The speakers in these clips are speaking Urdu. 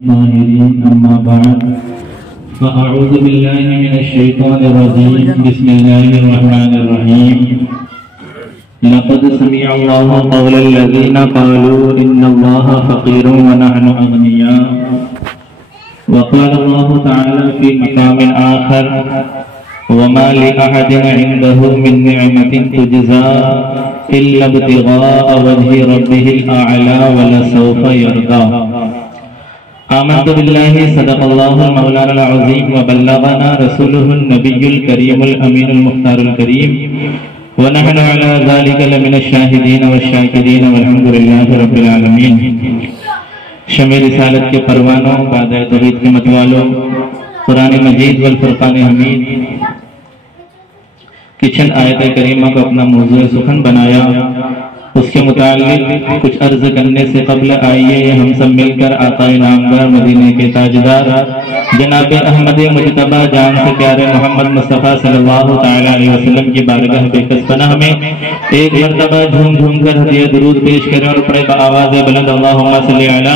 الطاهرين أما بعد فأعوذ بالله من الشيطان الرجيم بسم الله الرحمن الرحيم لقد سمع الله قول الذين قالوا إن الله فقير ونحن أغنياء وقال الله تعالى في مقام آخر وما لأحد عنده من نعمة تجزى إلا ابتغاء وجه ربه الأعلى ولسوف يرضى آمنت بالله صدق الله المولانا العظيم وبلغنا رسوله النبي الكريم الأمين المختار الكريم ونحن على ذلك لمن الشاهدين والشاكرين والحمد لله رب العالمين شمع رسالت کے پروانوں قادہ توحید کے متوالوں قرآن مجید والفرقان حمید کی چند آیت کریمہ کو اپنا موضوع سخن بنایا. اس کے متعلق کچھ عرض کرنے سے قبل آئیے ہم سب مل کر آقا نامدار مدینے کے تاجدار جناب احمد مجتبی جان سے پیارے محمد مصطفیٰ صلی اللہ تعالی علیہ وسلم کی بارگاہ بے کس پناہ میں ایک مرتبہ جھوم جھوم کر ہدیہ درود پیش کریں اور پڑھے بآواز بلند اللہم صلی علی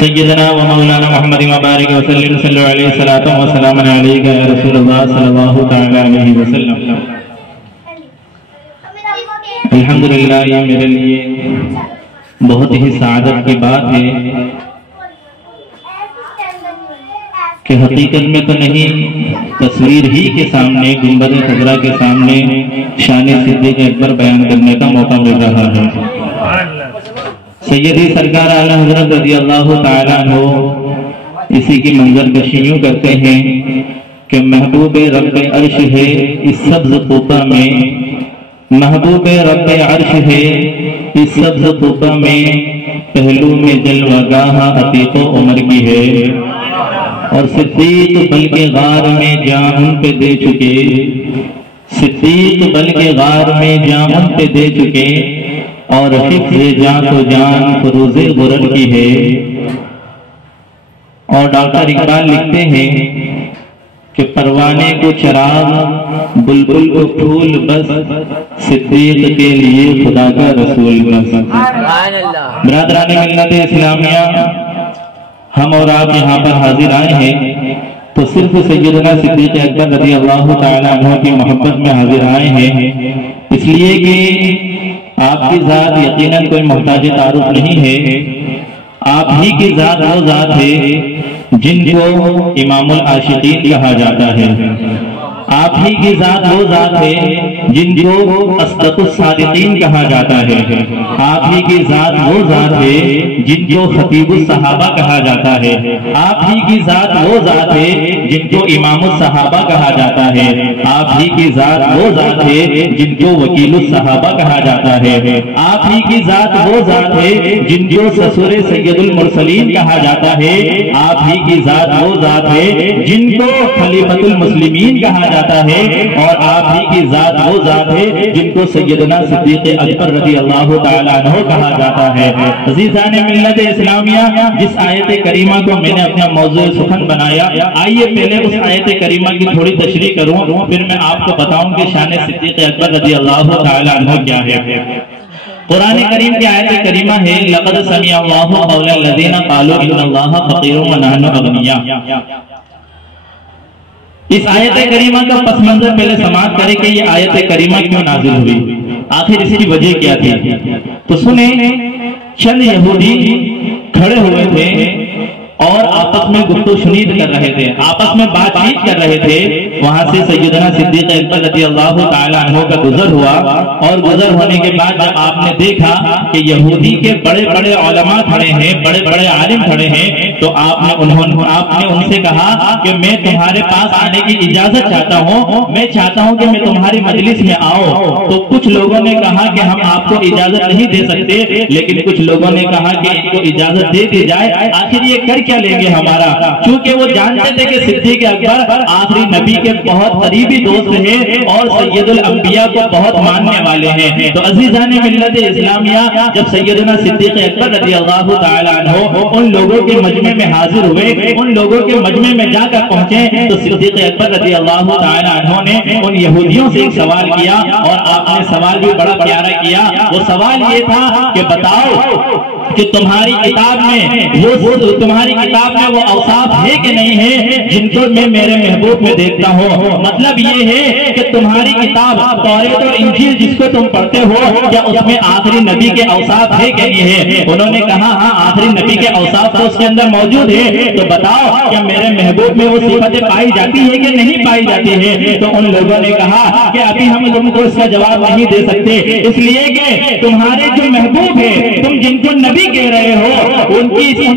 سیدنا و مولانا محمد مبارک وسلم صلی علیہ الصلوۃ والسلام علیک یا رسول اللہ صلی اللہ تعالی علیہ وسلم. الحمدللہ یہ میرے لیے بہت ہی سعادت کی بات ہے کہ حقیقت میں تو نہیں تصویر ہی کے سامنے گنبد خضرا کے سامنے شان صدیق اکبر بیان کرنے کا موقع مل رہا ہے. سیدی سرکار اعلیٰ حضرت رضی اللہ تعالیٰ عنہ اسی کی منظر کشی یوں کرتے ہیں کہ محبوب رب عرش ہے اس سبز قبہ میں، محبوب رب عرش ہے اس سبز قبہ میں، پہلو میں جلوہ گاہ عتیق و عمر کی ہے، اور صدیق بلکہ غار میں جان ان پہ دے چکے، صدیق بلکہ غار میں جان ان پہ دے چکے، اور حفظ جان تو جان فروز غرر کی ہے. اور ڈاکٹر اقبال لکھتے ہیں کہ پروانے کو چراغ بلبل کو پھول بس صدیق کے لیے خدا کا رسول بس. برادران ملت اسلامیہ، ہم اور آپ یہاں پر حاضر آئے ہیں تو صرف سیدنا صدیق اکبر رضی اللہ تعالیٰ عنہ کی محبت میں حاضر آئے ہیں، اس لیے کہ آپ کی ذات یقیناً کوئی محتاج تعارف نہیں ہے. آپ ہی کی ذات وہ ذات ہے جن کو امام العاشقین کہا جاتا ہے. آپ ہی کی ذات وہ ذات ہے جن کو اصدق الصادقین کہا جاتا ہے. آپ ہی کی ذات وہ ذات ہے جن کو خطیب الصحابہ کہا جاتا ہے. آپ ہی کی ذات وہ ذات ہے جن کو امام الصحابہ کہا جاتا ہے. آپ ہی کی ذات وہ ذات ہے جن کو وکیل الصحابہ کہا جاتا ہے. آپ ہی کی ذات وہ ذات ہے جن کو سسر سید المرسلین کہا جاتا ہے. آپ ہی کی ذات وہ ذات ہے جن کو خلیفۃ المسلمین کہا جاتا ہے. اور آپ ہی کی ذات وہ ذات ہے جن کو سیدنا صدیق اکبر رضی اللہ تعالیٰ عنہ کہا جاتا ہے. عزیزان ملت اسلامیہ، جس آیت کریمہ کو میں نے اپنا موضوع سخن بنایا، آئیے پہلے اس آیت کریمہ کی تھوڑی تشریح کروں، پھر میں آپ کو بتاؤں کہ شان صدیق اکبر رضی اللہ تعالیٰ عنہ کیا ہے. قرآن کریم کی آیت کریمہ ہے لقد سمع اللہ قول الذین قالوا ان اللہ فقیر ونحن اغنیاء. اس آیت کریمہ کا پس منظر پہلے سماعت کرے کہ یہ آیت کریمہ کیوں نازل ہوئی، آخر اس کی وجہ کیا تھی. تو سنیں، چند یہودی کھڑے ہوئے تھے اور آپس میں گفتگو شنید کر رہے تھے، آپس میں بات چیت کر رہے تھے. وہاں سے سیدنا صدیق اکبر رضی اللہ تعالیٰ عنہ کا گزر ہوا، اور گزر ہونے کے بعد جب آپ نے دیکھا کہ یہودی کے بڑے بڑے علماء کھڑے ہیں، بڑے بڑے عالم کھڑے ہیں، تو آپ نے ان سے کہا کہ میں تمہارے پاس آنے کی اجازت چاہتا ہوں، میں چاہتا ہوں کہ میں تمہاری مجلس میں آؤں. تو کچھ لوگوں نے کہا کہ ہم آپ کو اجازت نہیں دے سکتے، لیکن کچھ لوگوں نے کہا کہ ان کو اجازت دے دی جائے، آخر یہ کر کیا لیں گے ہمارا. چونکہ وہ جانتے تھے کہ صدیق اکبر آخری نبی کے بہت قریبی دوست ہیں اور سید الانبیاء کو بہت ماننے والے ہیں. تو عزیزان ملت اسلامیہ، جب سیدنا صدیق اکبر رضی اللہ تعالیٰ عنہ ان لوگوں کے مجمع میں حاضر ہوئے، ان لوگوں کے مجمع میں جا کر پہنچے، تو صدیق اکبر رضی اللہ تعالیٰ عنہ نے ان یہودیوں سے ایک سوال کیا، اور آپ نے سوال بھی بڑا پیارا کیا. وہ سوال یہ تھا کہ بتاؤ کہ تمہاری کتاب میں وہ اوصاف ہے کہ نہیں ہے جن کو میں میرے محبوب میں دیکھتا ہوں. مطلب یہ ہے کہ تمہاری کتاب توریت اور انجیل جس کو تم پڑھتے ہو کیا اس میں آخری نبی کے اوصاف ہے کہ نہیں ہے؟ انہوں نے کہا ہاں آخری نبی کے اوصاف تو اس کے اندر موجود ہے. تو بتاؤ کیا میرے محبوب میں وہ صفتیں پائی جاتی ہے کہ نہیں پائی جاتی ہے؟ تو ان لوگوں نے کہا کہ ابھی ہم تم کو اس کا جواب نہیں دے سکتے، اس لیے کہ تمہارے جو محبوب ہے تم جن کو نبی کہہ رہے ہو ان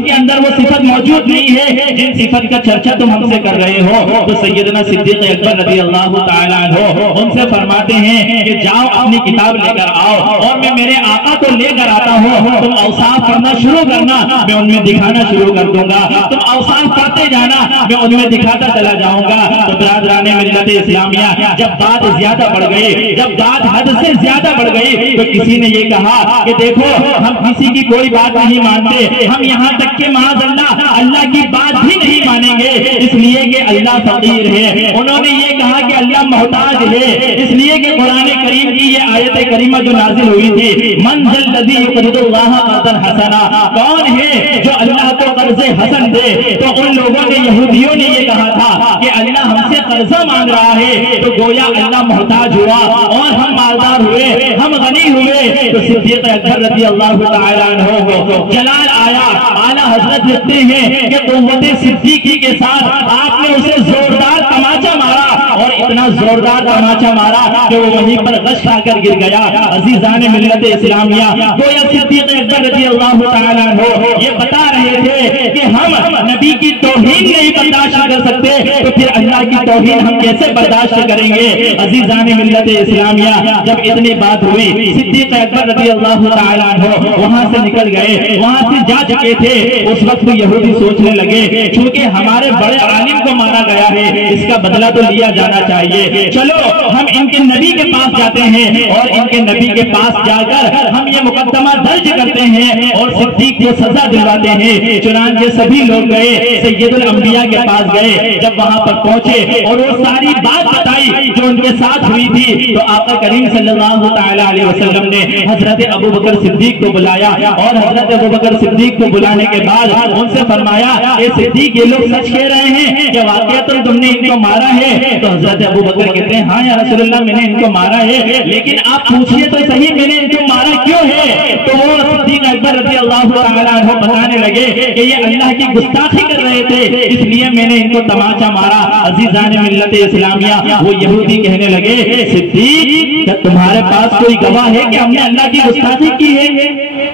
کے اندر وہ صفت موجود نہیں ہے جن صفت کا چرچا تم ہم سے کر رہے ہو. تو سیدنا صدیق اکبر رضی اللہ تعالیٰ عنہ ان سے فرماتے ہیں کہ جاؤ اپنی کتاب لے کر آؤ اور میں میرے آقا کو لے کر آتا ہوں، تم اوصاف پڑھنا شروع کرنا، میں ان میں دکھانا شروع کر دوں گا. تم اوصاف پڑھتے جانا، میں ان میں دکھاتا چلا جاؤں گا. تو برادران ملت اسلامیہ جب بات زیادہ بڑھ گئی، جب بات حد سے زیادہ بڑھ گئی تو کسی نے یہ کہا کہ دیکھو ہم کسی کی کوئی بات نہیں مانتے، ہم یہاں تک کہ معاذ اللہ کی بات بھی نہیں مانیں گے اس لیے کہ اللہ فقیر ہے. انہوں نے یہ کہا کہ اللہ محتاج ہے، اس لیے کہ قرآن کریم کی یہ آیت کریمہ جو نازل ہوئی تھی من ذا الذی یقرض اللہ قرضا حسنا، کون ہے جو اللہ کو قرض حسن دے؟ تو ان لوگوں نے یہودیوں نے یہ کہا تھا کہ اللہ ہم سے قرضہ مانگ رہا ہے، تو گویا اللہ محتاج ہوا اور ہم مالدار ہوئے، ہم غنی ہوئے. تو صدیق اکبر رضی اللہ تعالیٰ عنہ کو جلال آیا. اعلیٰ حضرت لکھتے ہیں کہ قوت صدیقی کے ساتھ آپ نے اسے زوردار تماچا مارا اور اتنا زوردار تماچا مارا کہ وہ وہیں پر غش کھا کر گر گیا. عزیزان ملت اسلامیہ گویا صدیق اکبر رضی اللہ تعالیٰ عنہ یہ بتا رہے تھے کہ ہم نبی کی توہین نہیں برداشت کر سکتے تو پھر اللہ کی توہین ہم کیسے برداشت کریں گے؟ عزیزان ملت اسلامیہ جب اتنی بات ہوئی صدیق اکبر رضی اللہ تعالیٰ عنہ وہاں سے نکل گئے، وہاں سے جا چکے تھے. اس وقت یہودی سوچنے لگے چونکہ ہمارے بڑے عالم کو مارا گیا ہے اس کا بدلہ تو لیا جانا چاہیے، چلو ہم ان کے نبی کے پاس جاتے ہیں اور ان کے نبی کے پاس جا کر ہم یہ مقدمہ درج کرتے ہیں اور صدیق کو سزا دلواتے ہیں. چنانچہ سبھی لوگ گئے، سید الانبیاء کے پاس گئے. جب وہاں پر پہنچے اور وہ ساری بات بتائی جو ان کے ساتھ ہوئی تھی تو آقا کریم صلی اللہ تعالیٰ علیہ وسلم نے حضرت ابو بکر صدیق کو بلایا اور حضرت ابو بکر صدیق کو بلانے کے بعد ان سے فرمایا اے صدیق یہ لوگ سچ کہہ رہے ہیں کہ واقعتاً تم نے ان کو مارا ہے؟ تو حضرت ابو بکر کہتے ہیں ہاں یا رسول اللہ میں نے ان کو مارا ہے، لیکن آپ پوچھئے تو صحیح میں نے ان کو مارا کیوں ہے؟ تو وہ صدیق اکبر رضی اللہ تعالیٰ عنہ بتانے لگے کہ یہ اللہ کی گستاخی کر رہے تھے اس لیے میں نے ان کو تماچا مارا. عزیزان ملت اسلامیہ وہ یہودی کہنے لگے صدیق کیا تمہارے پاس کوئی گواہ ہے کہ ہم نے اللہ کی گستاخی کی ہے؟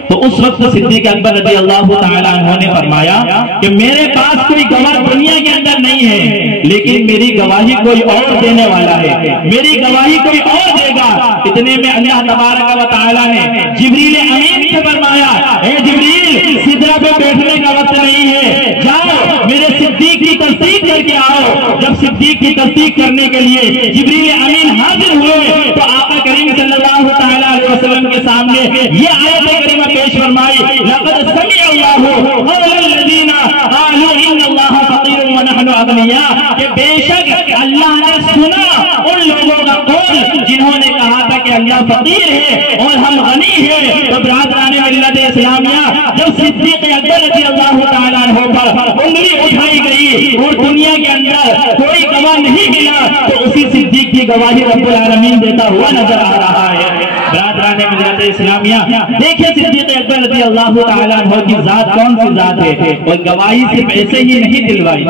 تو اس وقت صدیق اکبر رضی اللہ تعالیٰ عنہ نے فرمایا کہ میرے پاس کوئی گواہ دنیا کے اندر نہیں ہے لیکن میری گواہی کوئی اور دینے والا ہے، میری گواہی کوئی اور دے گا. اتنے میں اللہ تبارک و تعالیٰ نے جبریل امین سے فرمایا اے جبریل سدرہ پہ بیٹھنے کا وقت نہیں ہے، جاؤ میرے صدیق کی تصدیق کر کے آؤ. جب صدیق کی تصدیق کرنے کے لیے جبریل امین حاضر ہوئے تو آقا کریم صلی اللہ تعالیٰ علیہ وسلم کے سامنے یہ آیت کریمہ پیش فرمائی لقد سمع اللہ قول الذین قالوا ان اللہ فقیر ونحن اغنیاء، کہ بے شک اللہ نے سنا ان لوگوں کا قول جنہوں نے کہا تھا کہ اللہ فقیر ہے اور ہم غنی ہیں. تو برادران ملت اسلامیہ جب صدیق اکبر رضی اللہ تعالیٰ عنہ پر انگلی اٹھائی گئی اور دنیا کے اندر کوئی گواہ نہیں ملا تو اسی صدیق کی گواہی رب العالمین دیتا ہوا نظر آ رہا ہے. برادران ملت اسلامیہ دیکھیں صدیق اکبر رضی اللہ تعالیٰ عنہ کی ذات کون سی ذات ہے، اور گواہی صرف ایسے ہی نہیں دلوائی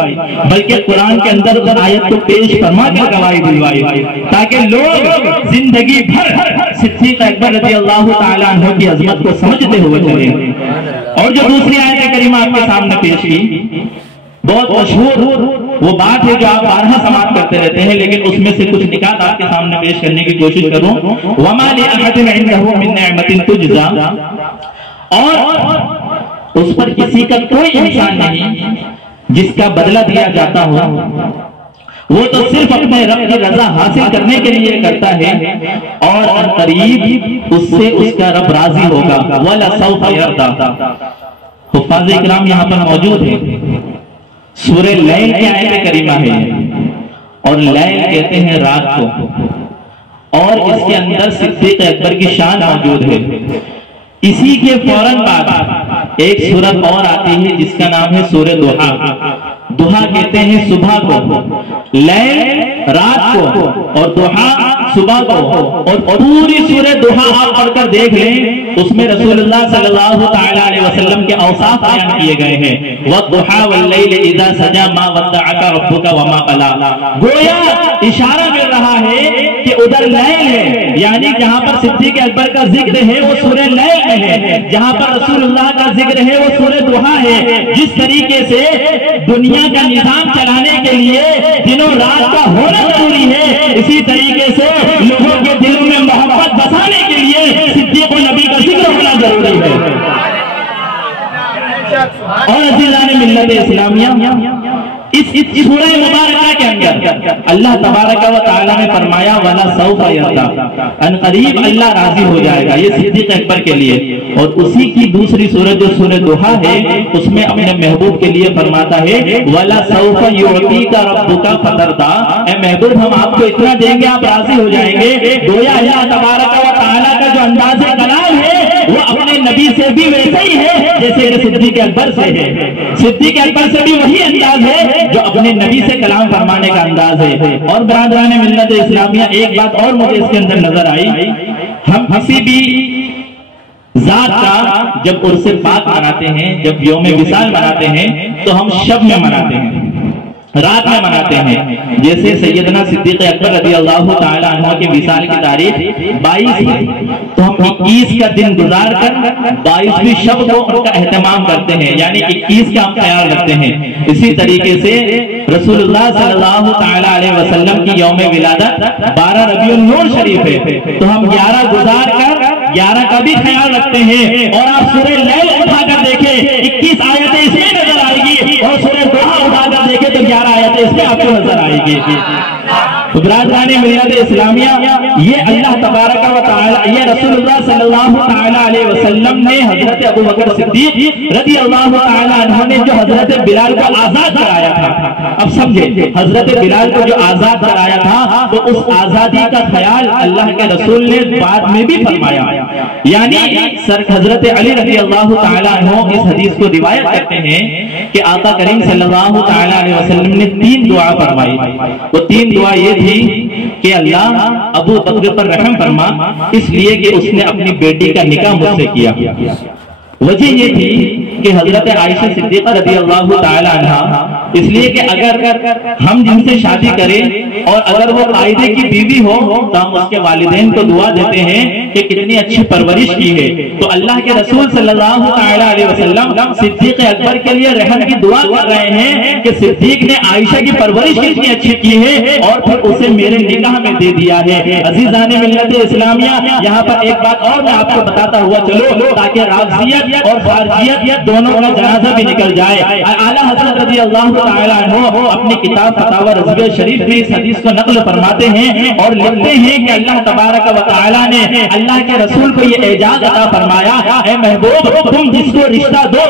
بلکہ قرآن کے اندر اس آیت کو پیش فرما کر گواہی دلوائی تاکہ لوگ زندگی بھر صدیق اکبر رضی اللہ تعالیٰ عنہ کی عظمت کو سمجھتے ہوئے چلیں. اور جو دوسری آیت کریمہ آپ کے سامنے پیش کی بہت مشہور وہ بات ہے جو آپ بارہا سماعت کرتے رہتے ہیں لیکن اس میں سے کچھ نکات آپ کے سامنے پیش کرنے کی کوشش کروں. وَمَا لِأَحَدٍ عِنْدَهُ مِن نِعْمَةٍ تُجْزَى، اور اس پر کسی کا کوئی انسان نہیں جس کا بدلہ دیا جاتا ہو، وہ تو صرف اپنے رب کی رضا حاصل کرنے کے لیے کرتا ہے اور عنقریب اس سے اس کا رب راضی ہوگا. وَلَسَوْفَ يَرْضَى. حفاظ اکرام یہاں پر موجود ہیں. سورہ لیل کی آیت کریمہ ہے اور لیل کہتے ہیں رات کو، اور اس کے اندر صدیق اکبر کی شان موجود ہے. اسی کے فوراً بعد ایک سورت اور آتی ہے جس کا نام ہے سورہ دوحا. دوحا کہتے ہیں صبح کو، لیل رات کو، اور دوحا صبح کو. اور پوری سورہ دوحا آپ پڑھ کر دیکھ لیں، اس میں رسول اللہ صلی اللہ تعالی علیہ وسلم کے اوصاف بیان کیے گئے ہیں. والضحى واللیل اذا سجى ما ودعك ربك وما قلى. گویا اشارہ مل رہا ہے کہ ادھر لیل ہے، یعنی جہاں پر صدیق اکبر کا ذکر ہے وہ سورہ لیل میں ہے، جہاں پر رسول اللہ کا ذکر ہے وہ سورہ دوحا ہے. جس طریقے سے دنیا کا نظام چلانے کے لیے دنوں رات کا ہونا ضروری ہے، اسی طریقے سے لوگوں کے دلوں میں محبت بسانے کے لیے صدیق و نبی کا ذکر ہونا ضروری ہے. اور عزیزان ملت اسلامیہ، اس سورہ مبارکہ کے اندر اللہ تبارک و تعالی نے فرمایا وَلَا سَوْفَ يَرْضَىٰ، ان قریب اللہ راضی ہو جائے گا. یہ صدیق اکبر کے لیے. اور اسی کی دوسری سورت جو سورہ دوحا ہے اس میں اپنے محبوب کے لیے فرماتا ہے وَلَا سَوْفَ يُعْطِيكَ رَبُّكَ فَتَرْضَىٰ، اے محبوب ہم آپ کو اتنا دیں گے آپ راضی ہو جائیں گے. گویا اللہ تبارک و تعالی کا جو انداز کلام ہے وہ اپنے نبی سے بھی ویسا ہی ہے جیسے کہ صدیق اکبر سے ہے. صدیق اکبر سے بھی وہی انداز ہے جو اپنے نبی سے کلام فرمانے کا انداز ہے. اور برادران ملت اسلامیہ، ایک بات اور مجھے اس کے اندر نظر آئی، ہم کسی بھی ذات کا جب عرس پاک مناتے ہیں، جب یوم وصال مناتے ہیں تو ہم شب میں مناتے ہیں، رات میں مناتے ہیں. جیسے سیدنا صدیق اکبر رضی اللہ تعالی عنہ کے وصال کی تاریخ 22 ہے تو ہم 21 کا دن گزار کر 22ویں شب کو ان کا اہتمام کرتے ہیں، یعنی 21 کا ہم خیال رکھتے ہیں. اسی طریقے سے رسول اللہ صلی اللہ تعالی علیہ وسلم کی یوم ولادت 12 ربیع النور شریف ہے تو ہم 11 گزار کر 11 کا بھی خیال رکھتے ہیں. اور آپ سورہ لیل اٹھا کر دیکھیں 21 آیتیں اس میں نظر آئے گی، اور سورہ دوحا اٹھا کر دیکھیں تو 11 آیتیں اس میں آپ کو نظر آئے گی. برادران ملت اسلامیہ، یہ اللہ تبارک و تعالی، یہ رسول اللہ صلی اللہ تعالی علیہ وسلم نے حضرت ابوبکر صدیق رضی اللہ تعالی عنہ نے جو حضرت بلال کو آزاد کرایا تھا، اب سمجھے حضرت بلال کو جو آزاد کرایا تھا تو اس آزادی کا خیال اللہ کے رسول نے بعد میں بھی فرمایا. یعنی حضرت علی رضی اللہ تعالی عنہ اس حدیث کو روایت کرتے ہیں کہ آقا کریم صلی اللہ تعالی علیہ وسلم نے 3 دعا فرمائی. وہ 3 دعا یہ تھی کہ اللہ ابو بکر پر رحم فرما، اس لیے کہ اس نے اپنی بیٹی کا نکاح مجھ سے کیا. وجہ یہ تھی کہ حضرت عائشہ صدیقہ رضی اللہ تعالی عنہ، اس لیے کہ اگر ہم جن سے شادی کریں اور اگر وہ قائدے کی بیوی ہو تو ہم اس کے والدین کو دعا دیتے ہیں کہ کتنی اچھی پرورش کی ہے. تو اللہ کے رسول صلی اللہ تعالی علیہ وسلم صدیق اکبر کے لیے رحم کی دعا کر رہے ہیں کہ صدیق نے عائشہ کی پرورش کتنی اچھی کی ہے اور پھر اسے میرے نکاح میں دے دیا ہے. عزیزان ملت اسلامیہ، یہاں پر ایک بات اور میں آپ کو بتاتا ہوا چلو تاکہ رافضیت اور خارجیت دونوں کا جنازہ بھی نکل جائے. اعلیٰ حضرت رضی اللہ تعالی عنہ اپنی کتاب فتاوی رضویہ شریف میں اس حدیث کو نقل فرماتے ہیں اور لکھتے ہیں کہ اللہ تبارک و تعالی نے اللہ کے رسول کو یہ اعجاز عطا فرمایا، اے محبوب تم جس کو رشتہ دو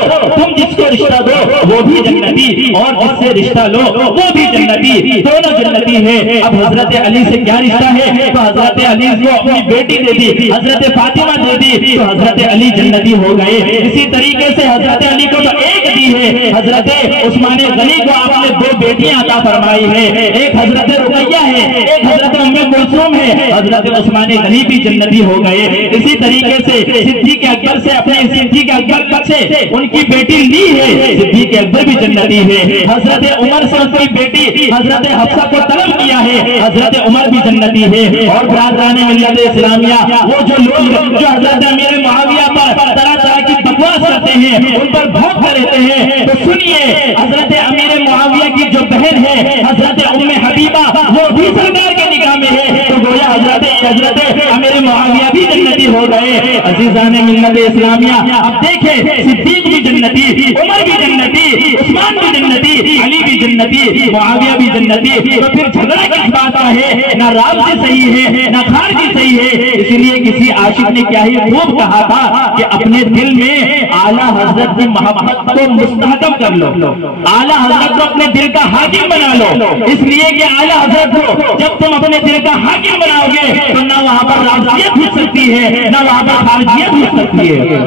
وہ بھی جنتی اور جس سے رشتہ لو وہ بھی جنتی، دونوں جنتی ہیں. اب حضرت علی سے کیا رشتہ ہے تو حضرت علی کو اپنی بیٹی دے دی، حضرت فاطمہ دے دی تو حضرت علی جنتی ہو گئے. اسی طریقے سے حضرت علی کو تو ایک دی ہے، حضرت عثمان غنی کو آپ نے 2 بیٹیاں عطا فرمائی ہے، ایک حضرت رقیہ ہے، ایک حضرت ام کلثوم ہے. حضرت عثمان غنی بھی جنتی ہو گئے. اسی طریقے سے صدیق اکبر سے اپنے صدیق اکبر سے ان کی بیٹی لی ہے، صدیق اکبر بھی جنتی ہے. حضرت عمر سے ان کی بیٹی حضرت حفصہ کو طلب کیا ہے، حضرت عمر بھی جنتی ہے. اور برادران ملت اسلامیہ، وہ جو لوگ جو حضرت امیر معاویہ پر طرح طرح کی بکواس کرتے ہیں، ان پر بھونکتے رہتے ہیں، تو سنیے حضرت امیر معاویہ کی جو بہن ہے حضرت ام حبیبہ وہ بھی سرکار کے نکاح میں ہے، تو گویا حضرت امیر معاویہ بھی جنتی ہو گئے. عزیزان ملت اسلامیہ، اب دیکھیں صدیق بھی جنتی، عمر بھی جنتی، عثمان بھی جنتی، علی بھی جنتی، معاویہ بھی جنتی. تو پھر جھگڑا کس بات کا ہے؟ نہ رافضی صحیح ہے نہ خارجی صحیح ہے. اس لیے کسی عاشق نے کیا ہی خوب کہا تھا کہ اپنے دل میں اعلیٰ حضرت کی محبت کو مستحکم کر لو، اعلیٰ حضرت کو اپنے دل کا حاکم بنا لو. اس لیے کہ اعلیٰ حضرت کو جب تم اپنے دل کا حاکم بناؤ گے تو نہ وہاں پر رافضیت ہو سکتی ہے نہ وہاں پر خارجیت ہو سکتی ہے.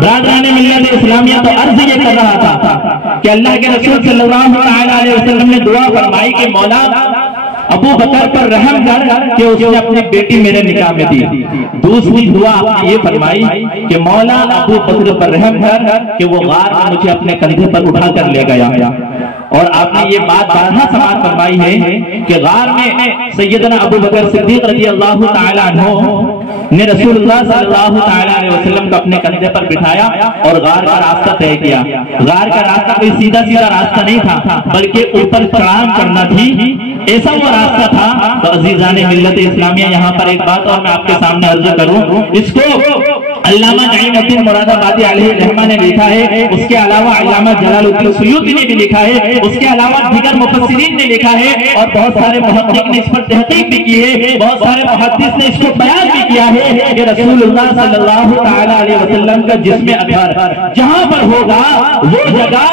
برادران ملت اسلامیہ تو عرض یہ کر رہا تھا کہ اللہ کے رسول صلی اللہ علیہ وسلم نے دعا فرمائی کہ مولا ابو بکر پر رحم کر کہ اس نے اپنی بیٹی میرے نکاح میں دی. دوسری دعا آپ نے یہ فرمائی کہ مولا ابو بکر پر رحم کر کہ وہ غار میں مجھے اپنے کندھے پر اٹھا کر لے گیا. اور آپ نے یہ بات بارہا سماعت فرمائی ہے کہ غار میں سیدنا ابو بکر صدیق رضی اللہ تعالی عنہ نے رسول اللہ صلی اللہ تعالی علیہ وسلم کو اپنے کندھے پر بٹھایا اور غار کا راستہ طے کیا. غار کا راستہ کوئی سیدھا سیدھا راستہ نہیں تھا بلکہ اوپر چڑھان کرنا تھی، ایسا وہ راستہ تھا. تو عزیزان ملت اسلامیہ یہاں پر ایک بات اور میں آپ کے سامنے عرض کروں، اس کو علامہ نعیم الدین مراد آبادی علیہ الرحمہ نے لکھا ہے، اس کے علاوہ علامہ جلال الدین سیوطی نے بھی لکھا ہے، اس کے علاوہ دیگر مفسرین نے لکھا ہے، اور بہت سارے محقق نے اس پر تحقیق بھی کی ہے، بہت سارے محدث نے اس کو بیان بھی کیا ہے کہ رسول اللہ صلی اللہ تعالی علیہ وسلم کا جسم اطہر جہاں پر ہوگا وہ جگہ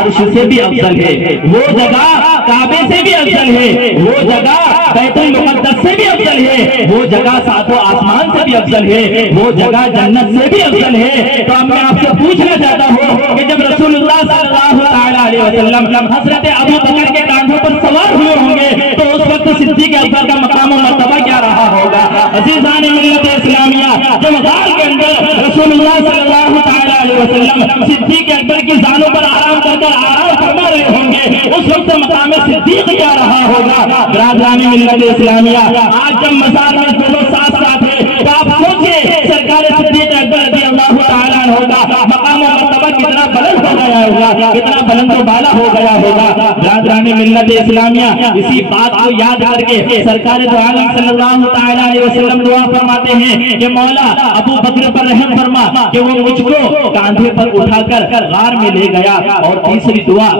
عرش سے بھی افضل ہے، وہ جگہ کعبے سے بھی افضل ہے، وہ جگہ بیت المقدس سے بھی افضل ہے، وہ جگہ ساتوں آسمان سے بھی افضل ہے، وہ جگہ جنت سے بھی افضل ہے. تو اب میں آپ سے پوچھنا چاہتا ہوں کہ جب رسول اللہ صلی اللہ علیہ وسلم حضرت ابو بکر کے کاندھوں پر سوار ہوئے ہوں گے تو اس وقت صدیق اکبر کا مقام و مرتبہ کیا رہا ہوگا؟ عزیزان ملت اسلامیہ جب غار کے اندر رسول اللہ صلی اللہ علیہ وسلم صدیق اکبر کی زانوں پر آرام کر کر آرام فرما رہے ہوں گے، اس وقت مقام صدیق کیا رہا ہوگا؟ برادران ملت اسلامیہ آج جب مزار میں دونوں ساتھ ساتھ ہیں تو آپ سوچیں سرکار صدیق اکبر رضی اللہ تعالیٰ عنہ کا مقام و مرتبہ کتنا بلند ہو گیا ہوگا، کتنا بلند و بالا ہو گیا ہوگا. برادران ملت اسلامیہ اسی بات کو یاد کر کے سرکار دو عالم صلی اللہ تعالیٰ علیہ وسلم دعا فرماتے ہیں کہ مولا ابو بکر پر رحم فرما کہ وہ مجھ کو کاندھے پر اٹھا کر غار میں لے گیا. اور تیسری دعا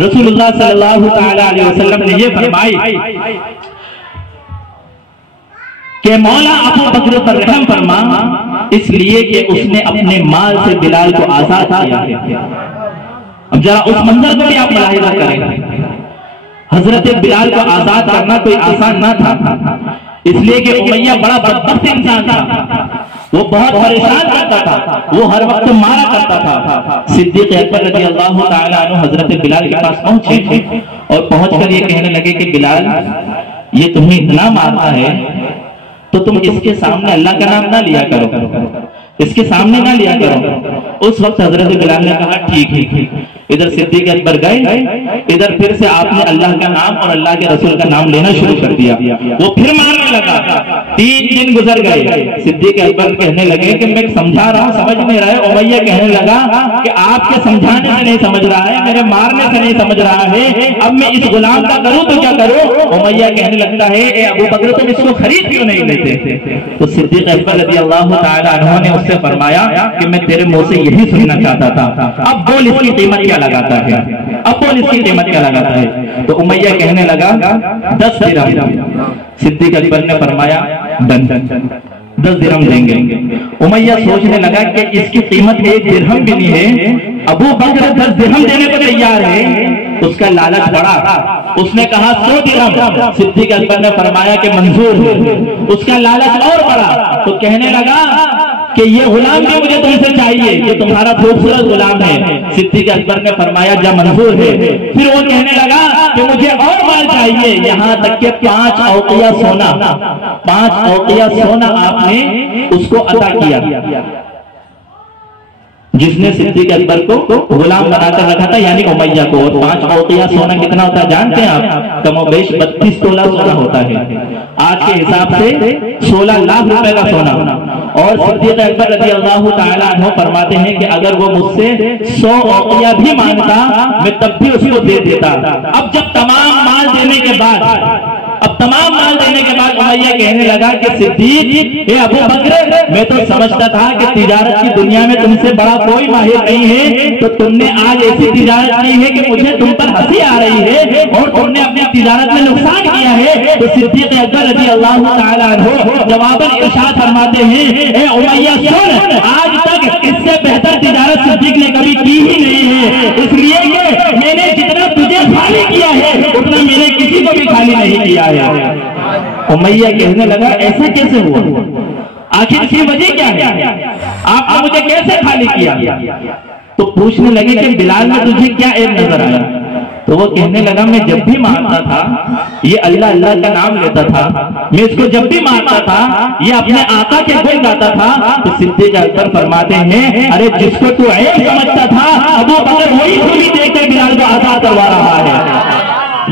رسول اللہ صلی اللہ تعالیٰ علیہ وسلم نے یہ فرمائی کہ مولا ابو بکر پر رحم فرما اس لیے کہ اس نے اپنے مال سے بلال کو آزاد کیا ہے. اب ذرا اس منظر کو بھی آپ ملاحظہ کریں، حضرت بلال کو آزاد کرنا کوئی آسان نہ تھا، اس لیے کہ امیہ بڑا بدبخت انسان تھا، وہ بہت پریشان کرتا تھا، وہ ہر وقت مارا کرتا تھا. صدیق اکبر رضی اللہ تعالیٰ عنہ حضرت بلال کے پاس پہنچے اور پہنچ کر یہ کہنے لگے کہ بلال یہ تمہیں اتنا مارتا ہے تو تم اس کے سامنے اللہ کا نام نہ لیا کرو، اس کے سامنے نہ لیا کرو. اس وقت حضرت بلال نے کہا ٹھیک ہے. ادھر صدیق اکبر گئے، ادھر پھر سے آپ نے اللہ کا نام اور اللہ کے رسول کا نام لینا شروع کر دیا. وہ پھر مارنے لگا. 3 دن گزر گئے. صدیق اکبر کہنے لگے کہ میں سمجھا رہا ہوں سمجھ نہیں رہا ہے. امیہ کہنے لگا کہ آپ کے سمجھانے سے نہیں سمجھ رہا ہے، میرے مارنے سے نہیں سمجھ رہا ہے، اب میں اس غلام کا کروں تو کیا کروں؟ امیہ کہنے لگتا ہے اے ابو بکر تم اس کو خرید کیوں نہیں لیتے؟ تو صدیق اکبر رضی اللہ تعالی عنہ نے اس سے فرمایا کہ میں تیرے منہ سے یہی سننا چاہتا تھا، اب بول اس کی قیمت کیا لگاتا ہے، اب بول اس کی قیمت کیا لگاتا ہے؟ تو امیہ کہنے لگا 10 درہم. صدیق اکبر نے فرمایا 10 درہم دیں گے. امیہ سوچنے لگا کہ اس کی قیمت 1 درہم بھی نہیں ہے، ابو بکر 10 درہم دینے کو تیار ہے. اس کا لالچ بڑا، اس نے کہا 100 درہم. صدیق اکبر نے فرمایا کہ منظور ہے. اس کا لالچ اور بڑا تو کہنے لگا کہ یہ غلام جو مجھے تم سے چاہیے یہ تمہارا خوبصورت غلام ہے. صدیق اکبر نے فرمایا جا منظور ہے. پھر وہ کہنے لگا کہ مجھے اور مال چاہیے، یہاں تک کہ 5 اوقیہ سونا، 5 اوقیہ سونا آپ نے اس کو عطا کیا. جس نے صدیق اکبر کو غلام بنا کر رکھا تھا یعنی امیہ کو. اور 5 اوقیہ سونا کتنا ہوتا ہے جانتے ہیں آپ؟ کم و بیش 32 تولہ سونا ہوتا ہے آج کے حساب سے 16 لاکھ روپے کا سونا. اور صدیق اکبر رضی اللہ تعالیٰ عنہ فرماتے ہیں کہ اگر وہ مجھ سے 100 اوقیہ بھی مانگتا میں تب بھی اس کو دے دیتا. اب جب تمام مال دینے کے بعد امیہ کہنے لگا کہ صدیق اے ابو بکر میں تو سمجھتا تھا کہ تجارت کی دنیا میں تم سے بڑا کوئی ماہر نہیں ہے، تو تم نے آج ایسی تجارت کی ہے کہ مجھے تم پر ہنسی آ رہی ہے اور تم نے اپنی تجارت میں نقصان کیا ہے. تو صدیق اکبر رضی اللہ تعالیٰ عنہ جواباً ارشاد فرماتے ہیں اے امیہ سن، آج تک اس سے بہتر تجارت صدیق نے کبھی کی ہی نہیں ہے، اس لیے کہ میں نے جتنا تجھے خالی کیا ہے اتنا میں نے کسی کو بھی خالی نہیں کیا ہے. امیہ کہنے لگا ایسا کیسے ہوا؟ آخر اس کی وجہ کیا ہے؟ آپ نے مجھے کیسے خالی کیا؟ تو پوچھنے لگے کہ بلال میں تجھے کیا عیب نظر آیا؟ تو وہ کہنے لگا میں جب بھی مارتا تھا یہ اللہ اللہ کا نام لیتا تھا، میں اس کو جب بھی مارتا تھا یہ اپنے آقا کے گن گاتا تھا۔ تو صدیق اکبر فرماتے ہیں ارے جس کو تو عیب سمجھتا تھا ابو بکر وہی خوبی دیکھ کر بلال کو آزاد کروا رہا ہے،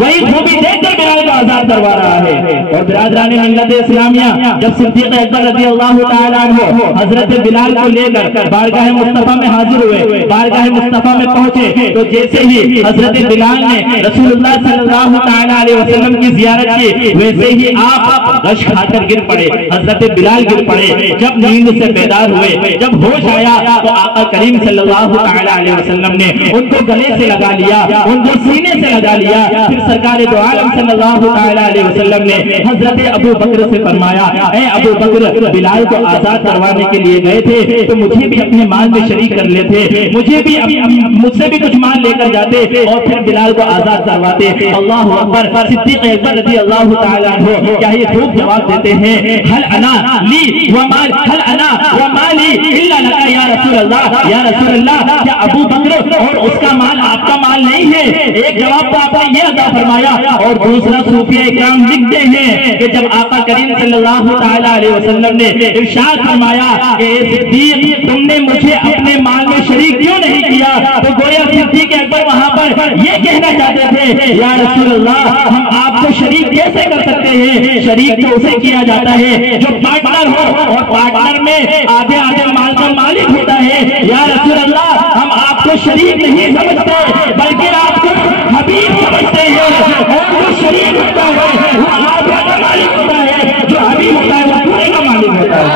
وہی خوبی دیکھ کر بلال کو آزاد کروا رہا ہے۔ اور برادران ملت اسلامیہ، جب صدیق اکبر رضی اللہ تعالیٰ عنہ حضرت بلال کو لے کر بارگاہ مصطفیٰ میں حاضر ہوئے، بارگاہ مصطفیٰ میں پہنچے تو جیسے ہی حضرت بلال نے رسول اللہ صلی اللہ تعالیٰ علیہ وسلم کی زیارت کی ویسے ہی آپ غش کھا کر گر پڑے، حضرت بلال گر پڑے۔ جب نیند سے بیدار ہوئے، جب ہوش آیا تو آقا کریم صلی اللہ تعالیٰ علیہ وسلم نے ان کو گلے سے لگا لیا، ان کو سینے سے لگا لیا۔ پھر سرکار دو عالم صلی اللہ تعالیٰ علیہ وسلم نے حضرت ابو بکر سے فرمایا اے ابو بکر، بلال کو آزاد کروانے کے لیے گئے تھے تو مجھے بھی اپنے مال میں شریک کر لیتے، مجھ سے بھی کچھ مال لے کر جاتے اور پھر بلال کو آزاد کرواتے۔ اللہ اکبر۔ صدیق اکبر رضی اللہ تعالیٰ عنہ کیا یہ خوب جواب دیتے ہیں حل انا لی ومال حل انا ومالی الا لک یا رسول اللہ، یا رسول اللہ کیا ابو بکر اور اس کا مال آپ کا مال نہیں ہے؟ ایک جواب تو آپ نے یہ ادا فرمایا، اور دوسرا صوفیہ اکرام لکھتے ہیں کہ جب آقا کریم صلی اللہ تعالیٰ علیہ وسلم نے ارشاد فرمایا کہ اے صدیق تم نے مجھے اپنے مال میں شریک کیوں نہیں کیا، تو گویا صدیق اکبر وہاں پر یہ کہنا چاہتے تھے یا رسول اللہ ہم آپ کو شریک کیسے کر سکتے ہیں؟ شریک تو اسے کیا جاتا ہے جو پارٹنر ہو، اور پارٹنر میں آدھے آدھے مال کا مالک ہوتا ہے۔ یا رسول اللہ ہم آپ کو شریک نہیں سمجھتے بلکہ آپ کو حبیب سمجھتے ہیں، اور جو شریک ہوتا ہے وہ آدھے کا مالک ہوتا ہے، جو حبیب ہوتا ہے وہ پورے کا مالک ہوتا ہے۔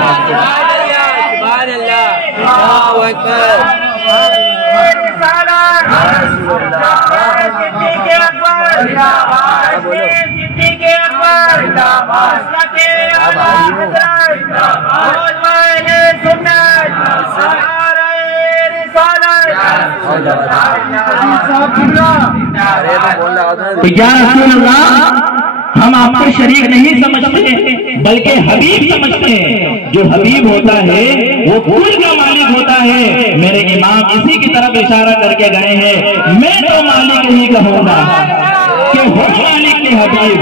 سبحان اللہ، اللہ اکبر۔ تو یا رسول اللہ ہم آپ کو شریک نہیں سمجھتے بلکہ حبیب سمجھتے ہیں، جو حبیب ہوتا ہے وہ کل کا مالک ہوتا ہے۔ میرے امام اسی کی طرف اشارہ کر کے گئے ہیں میں تو مالک ہی کہوں گا کہ ہو مالک کے حبیب،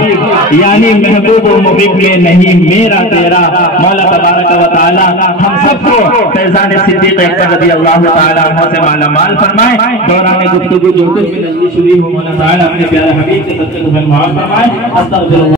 یعنی محبوب و محب میں نہیں میرا تیرا۔ مولا تبارک و تعالی ہم سب کو فیضان صدیق اکبر رضی اللہ تعالیٰ عنہ سے مالا مال فرمائے۔ دوران گفتگو جو کچھ بھی نزدیک ہوئی ہو مولا تعالی اپنے پیارے حبیب کے صدقے کو معاف فرمائے۔ استغفر اللہ۔